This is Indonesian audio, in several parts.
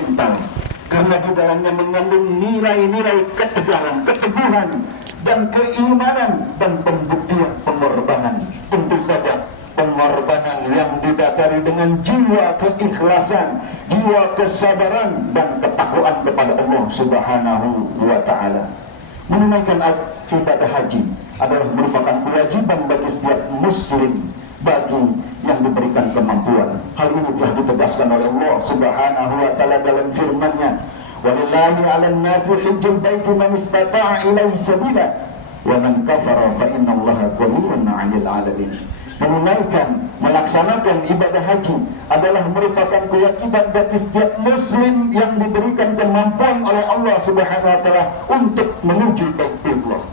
fundamental, karena di dalamnya mengandung nilai-nilai ketegaran, keteguhan, dan keimanan, dan pembuktian pengorbanan. Tentu saja pengorbanan yang didasari dengan jiwa keikhlasan, jiwa kesabaran, dan ketakwaan kepada Allah Subhanahu wa Ta'ala. Menunaikan ibadah haji adalah merupakan kewajiban bagi setiap muslim, bagi yang diberikan kemampuan. Hal ini telah ditegaskan oleh Allah Subhanahu wa Ta'ala dalam firman-Nya, "Walillahi 'alan nasi hajjul baiti man istata'a ilaihi sabila, wa man kafara fa innallaha ghaniyyun 'anil 'alamin." Menunaikan, melaksanakan ibadah haji adalah merupakan kewajiban bagi setiap muslim yang diberikan kemampuan oleh Allah Subhanahu wa Ta'ala untuk menuju Baitullah.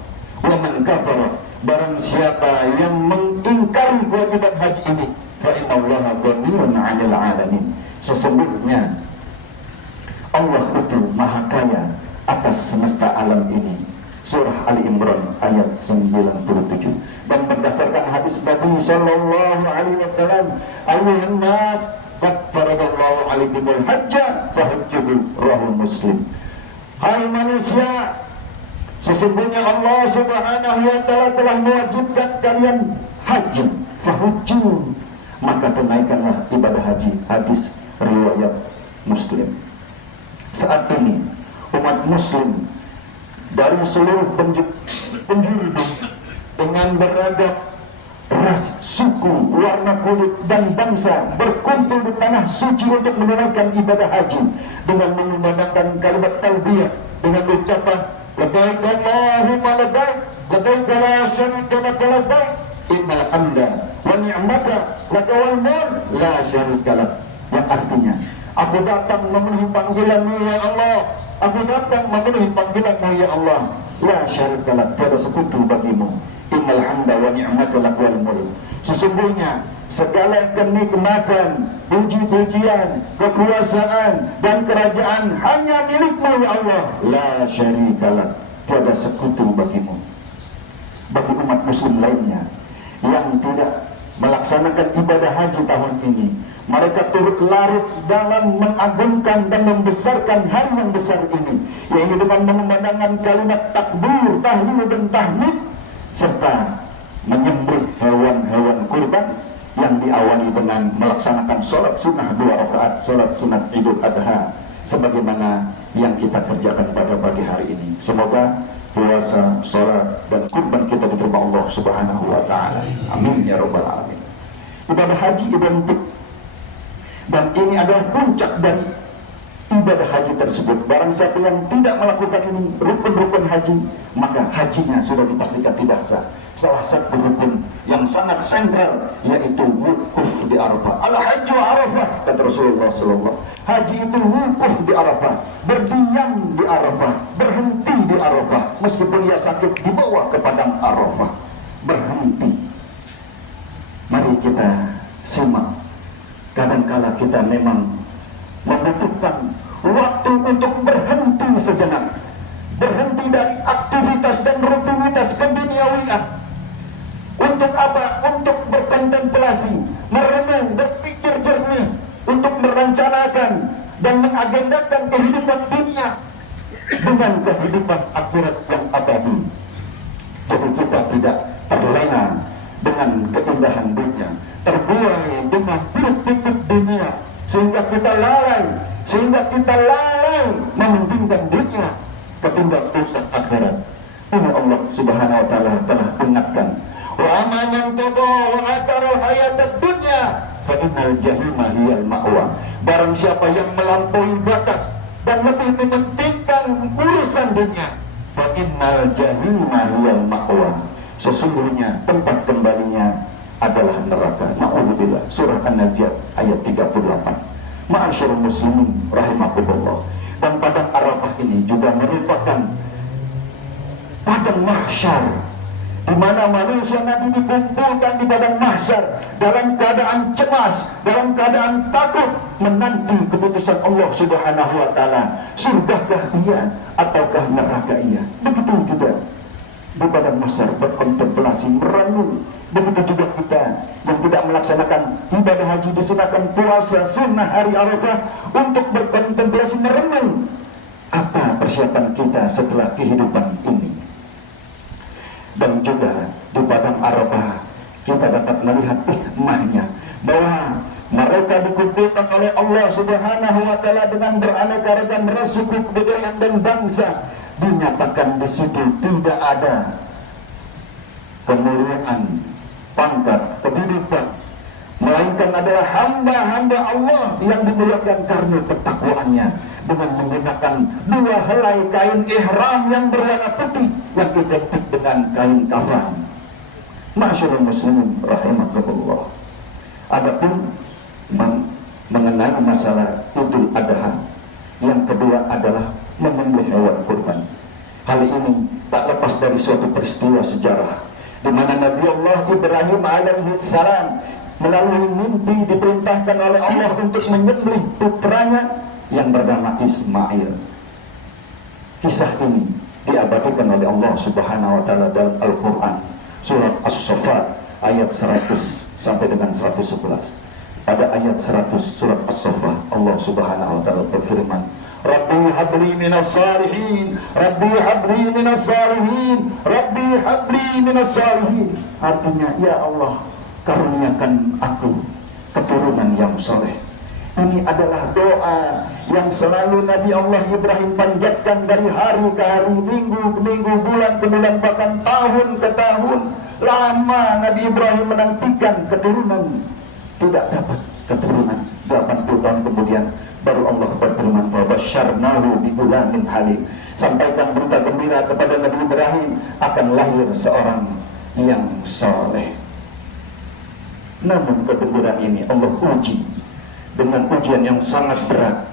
Wa man kafara, barang siapa yang mengingkari kewajiban haji ini, fa innallaha ghaniyyun 'anil 'alamin. Sesungguhnya Allah itu maha kaya atas semesta alam ini. Surah Ali Imran ayat 97. Dan berdasarkan hadis Nabi sallallahu alaihi wasallam, "Ayyuhan nas, qad faradallahu alaikumul hajja fahajjuhu," rawahu Muslim. Hai manusia, sesungguhnya Allah Subhanahu wa Ta'ala telah mewajibkan kalian haji, fahajjuhu, maka tunaikanlah ibadah haji. Hadis riwayat Muslim. Saat ini umat muslim dari seluruh penjuru dengan beragam ras, suku, warna kulit, dan bangsa berkumpul di tanah suci untuk menunaikan ibadah haji dengan mengumandangkan kalimat talbiyah dengan ucapan labbaik Allahumma labbaik, labbaik la syarika lak labbaik, innal hamda wa ni'mata lak wal mulk la syarika lak, yang artinya aku datang memenuhi panggilan-Mu ya Allah, aku datang memenuhi panggilan-Mu ya Allah, la syarika lak, tiada sekutu bagimu, innal hamda wa ni'mata lak wal mulk, sesungguhnya segala kenikmatan, puji-pujian, kekuasaan, dan kerajaan hanya milik-Mu ya Allah, la syarika lak, tiada sekutu bagimu. Bagi umat muslim lainnya yang tidak melaksanakan ibadah haji tahun ini, mereka turut larut dalam mengagungkan dan membesarkan hari yang besar ini, yaitu dengan mengumandangkan kalimat takbir, tahlil, dan tahmid, serta menyembelih hewan-hewan kurban yang diawali dengan melaksanakan sholat sunnah 2 rakaat, sholat sunat Idul Adha, sebagaimana yang kita kerjakan pada pagi hari ini. Semoga puasa, sholat, dan kurban kita diterima Allah Subhanahu wa Ta'ala. Amin ya rabbal alamin. Ibadah haji identik, dan ini adalah puncak dari ibadah haji tersebut. Barang siapa yang tidak melakukan ini rukun-rukun haji, maka hajinya sudah dipastikan tidak sah. Salah satu rukun yang sangat sentral yaitu wukuf di Arafah. Al-hajju Arafah, kata Rasulullah SAW. Haji itu wukuf di Arafah, berdiam di Arafah, berhenti di Arafah, meskipun ia sakit dibawa ke padang Arafah, berhenti. Mari kita simak. Kadangkala kita memang membutuhkan waktu untuk berhenti sejenak, berhenti dari aktivitas dan rutinitas keduniawian. Untuk apa? Untuk berkontemplasi, merenung, berpikir jernih, untuk merencanakan dan mengagendakan kehidupan dunia dengan kehidupan akhirat yang abadi. Jadi kita tidak terlena dengan keindahan dunia, terbuai dengan hiruk-pikuk dunia, sehingga kita lalai mementingkan dunia ketimbang urusan akhirat. Ini Allah Subhanahu wa Ta'ala telah ingatkan, wa amaman tudu wa asarul hayatad dunya fa innal jahima hiyal ma'wa. Barang siapa yang melampaui batas dan lebih mementingkan urusan dunia, fa innal jahima hiyal ma'wa, sesungguhnya tempat kembalinya adalah neraka. Na'udzubillah. Surah An-Nazi'at ayat 38. Ma'asyarul muslimin rahimakumullah. Dan padang Arafah ini juga merupakan padang mahsyar, di mana manusia nanti dikumpulkan di padang mahsyar dalam keadaan cemas, dalam keadaan takut, menanti keputusan Allah Subhanahu wa Ta'ala. Surgakah ia ataukah neraka ia? Begitu juga di padang mahsyar berkontemplasi, merenung. Begitu juga kita yang tidak melaksanakan ibadah haji, disunahkan puasa sunnah hari Arafah untuk berkontemplasi, merenung apa persiapan kita setelah kehidupan ini. Dan juga di padang Arafah kita dapat melihat hikmahnya bahwa mereka dikumpulkan oleh Allah Subhanahu wa taala dengan beraneka ragam ras, suku, kebudayaan dan bangsa. Dinyatakan di situ tidak ada kemuliaan, pangkat, kedudukan, melainkan adalah hamba-hamba Allah yang dimuliakan karena ketakwaannya dengan menggunakan dua helai kain ihram yang berwarna putih yang identik dengan kain kafan. Ma'asyiral muslimin rahimakumullah. Adapun mengenai masalah Idul Adha, yang kedua adalah menyembelih hewan kurban. Hal ini tak lepas dari suatu peristiwa sejarah di mana Nabi Allah Ibrahim alaihi salam melalui mimpi diperintahkan oleh Allah untuk menyembelih putranya yang bernama Ismail. Kisah ini diabadikan oleh Allah Subhanahu wa taala dalam Al-Qur'an, surat As-Saffat ayat 100 sampai dengan 111. Pada ayat 100 surat As-Saffat, Allah Subhanahu wa taala berfirman, Rabbi habli minas salihin, Rabbi habli minas salihin, Rabbi habli minas salihin. Artinya, ya Allah, karuniakan aku keturunan yang soleh. Ini adalah doa yang selalu Nabi Allah Ibrahim panjatkan dari hari ke hari, minggu ke minggu, bulan ke bulan, bahkan tahun ke tahun. Lama Nabi Ibrahim menantikan keturunan, tidak dapat keturunan. 80 tahun kemudian baru Allah berfirman, "Basyarnahu bi ghulamin halim." Sampaikan berita gembira kepada Nabi Ibrahim akan lahir seorang yang soleh. Namun kegembiraan ini Allah uji dengan ujian yang sangat berat.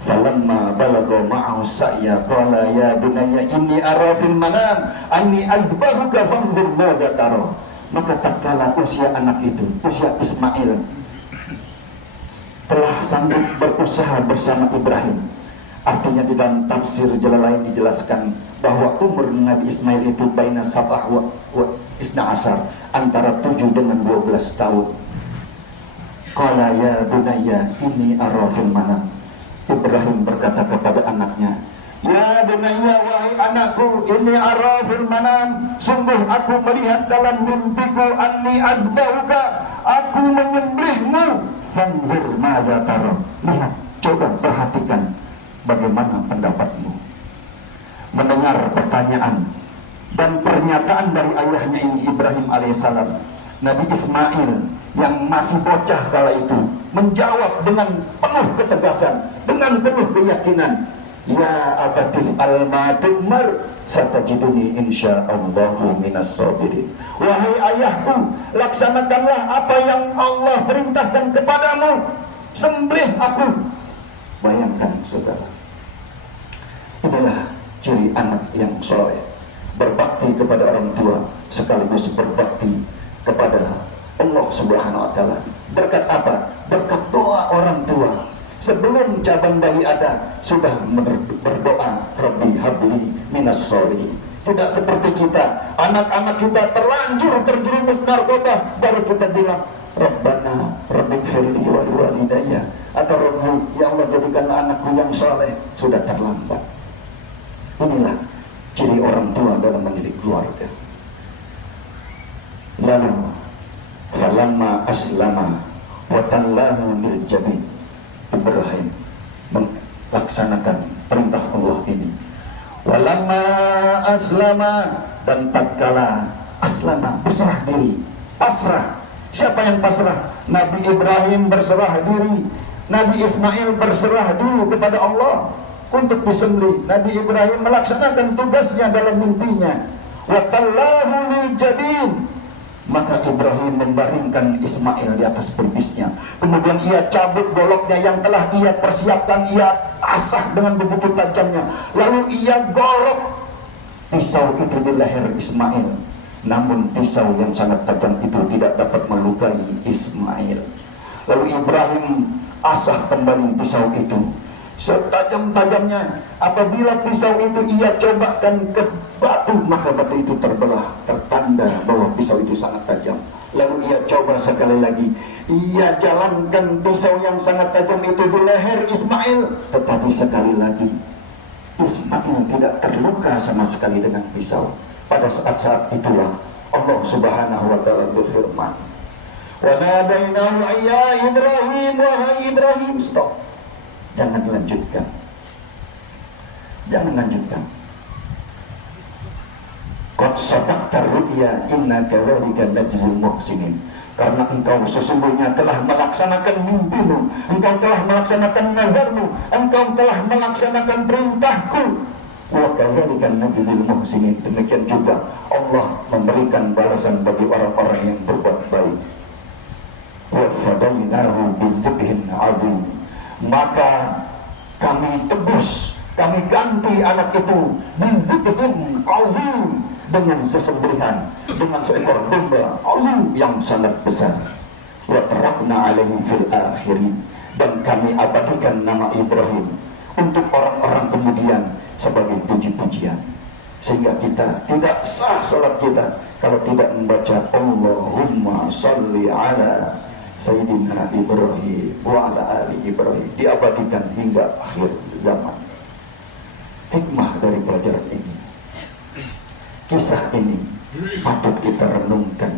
Falamma balagha ma'ahu sa'ya qala ya bunayya inni ara fil manam anni azbahuka fanzur madza tara. Maka tatkala usia anak itu, usia Ismail, telah sanggup berusaha bersama Ibrahim. Artinya di dalam tafsir Jalalain dijelaskan bahwa umur Nabi Ismail itu baina sab'ah wa isna asar, antara 7 dengan 12 tahun. Qala ya bunayya inni ara fil manam. Ibrahim berkata kepada anaknya, ya bunayya, wahai anakku, inni ara fil manam, sungguh aku melihat dalam mimpiku, anni azbahuka, aku menyembelihmu, fanzur madza tara. Lihat, coba perhatikan bagaimana pendapatmu. Mendengar pertanyaan dan pernyataan dari ayahnya ini, Ibrahim alaihissalam, Nabi Ismail yang masih bocah kala itu menjawab dengan penuh ketegasan, dengan penuh keyakinan, ya abatif al-matumar satajiduni insyaallahu minas sabirin. Wahai ayahku, laksanakanlah apa yang Allah perintahkan kepadamu, sembelih aku. Bayangkan saudara, itulah ciri anak yang soleh, berbakti kepada orang tua sekaligus berbakti kepada Allah Subhanahu wa taala. Berkat apa? Berkat doa orang tua. Sebelum cabang bayi ada, sudah berdoa, Rabbi habli minas sholihin. Tidak seperti kita, anak-anak kita terlanjur terjerumus narkoba, baru kita bilang, Rabbana rabbighfirli wa liwalidayya, atau Rabbi, ya Allah jadikanlah anakku yang saleh. Sudah terlambat. Inilah ciri orang tua dalam mendidik keluarga. Lalu falamma aslama wa tallahu lil jabin, Ibrahim melaksanakan perintah Allah ini. Walamma aslama, dan tatkala aslama, berserah diri, pasrah. Siapa yang pasrah? Nabi Ibrahim berserah diri, Nabi Ismail berserah diri kepada Allah untuk disembelih. Nabi Ibrahim melaksanakan tugasnya dalam mimpinya. Wa tallahu lil jabin, maka Ibrahim membaringkan Ismail di atas betisnya. Kemudian ia cabut goloknya yang telah ia persiapkan, ia asah dengan begitu tajamnya. Lalu ia golok pisau itu di leher Ismail. Namun pisau yang sangat tajam itu tidak dapat melukai Ismail. Lalu Ibrahim asah kembali pisau itu setajam-tajamnya. Apabila pisau itu ia cobakan ke batu, maka batu itu terbelah, tertanda bahwa pisau itu sangat tajam. Lalu ia coba sekali lagi, ia jalankan pisau yang sangat tajam itu di leher Ismail, tetapi sekali lagi Ismail tidak terluka sama sekali dengan pisau. Pada saat-saat itulah Allah Subhanahu wa taala berfirman, "Wa nadainahu ya Ibrahim, wahai Ibrahim." Stop. Jangan lanjutkan. Jangan lanjutkan. Qad sadaqta ru'ya inna kadzalika najzil muhsinin. Karena engkau sesungguhnya telah melaksanakan mimpimu, engkau telah melaksanakan nazarmu, engkau telah melaksanakan perintahku. Wa kadzalika najzil muhsinin. Demikian juga Allah memberikan balasan bagi orang-orang yang berbuat baik. Wa fadainahu bizibhin azim. Maka kami tebus, kami ganti anak itu bizibhin azim, dengan sesembelihan, dengan seekor domba azim yang sangat besar. Wa tarakna alaihi fil akhirin. Dan kami abadikan nama Ibrahim untuk orang-orang kemudian sebagai puji-pujian. Sehingga kita tidak sah salat kita kalau tidak membaca Allahumma salli ala Sayyidina Ibrahim wa ala ali Ibrahim, diabadikan hingga akhir zaman. Hikmah dari pelajaran ini, kisah ini patut kita renungkan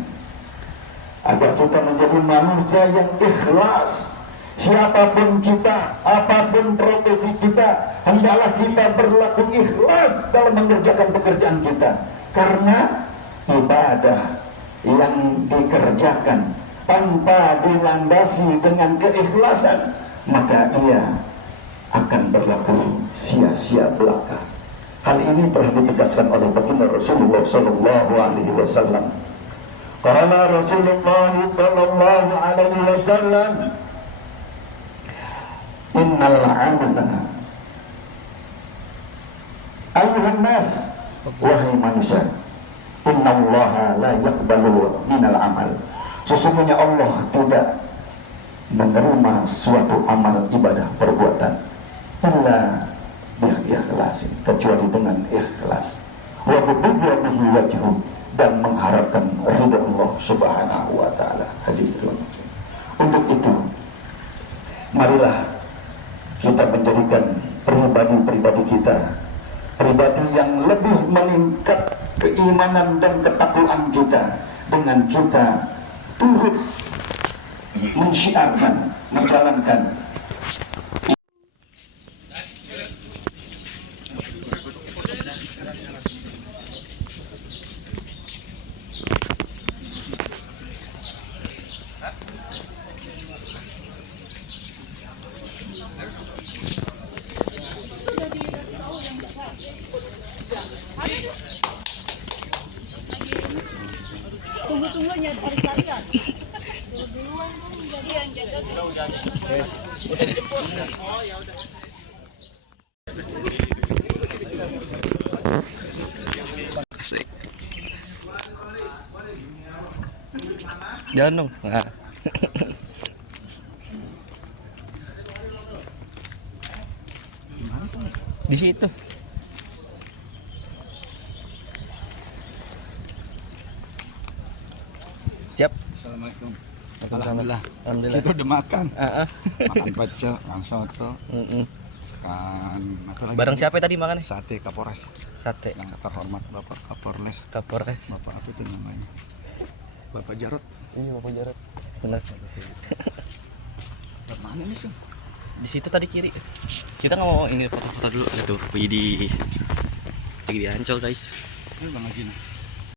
agar kita menjadi manusia yang ikhlas. Siapapun kita, apapun profesi kita, hendaklah kita berlaku ikhlas dalam mengerjakan pekerjaan kita. Karena ibadah yang dikerjakan tanpa dilandasi dengan keikhlasan, maka ia akan berlaku sia-sia belaka. Hal ini telah ditegaskan oleh baginda Rasulullah sallallahu alaihi wasallam. Qala Rasulullah sallallahu alaihi wasallam, innal 'amala ayyuhan nas, wahai manusia, innallaha la yaqbalu minal amal. Sesungguhnya Allah tidak menerima suatu amal ibadah perbuatan illa ikhlas, kecuali dengan ikhlas, wa bihi wajhu, dan mengharapkan ridha Allah Subhanahu wa taala. Hadis riwayat Muslim. Untuk itu marilah kita menjadikan pribadi-pribadi kita pribadi yang lebih meningkat keimanan dan ketakwaan kita dengan kita turut mensyiarkan, menjalankan tunggu-tunggunya dari kalian. Jadi yang jaga udah dijemput. Oh ya udah. Asik. Jalan dong. Nah. Di situ. Siap. Assalamualaikum. Alhamdulillah. Alhamdulillah. Kita udah makan. Makan pecel, langsung soto. Kan apa lagi? Bareng siapa tadi makan? Sate Kapolres. Sate. Yang terhormat Bapak Kapolres. Kapolres. Bapak apa itu namanya? Bapak Jarot. Iya, Bapak Jarot. Benar. Bapak mana nih, Sun? Di situ tadi kiri. Kita nggak mau ini foto-foto dulu gitu. Lagi di Ancol, guys. Ini Bang Haji nih.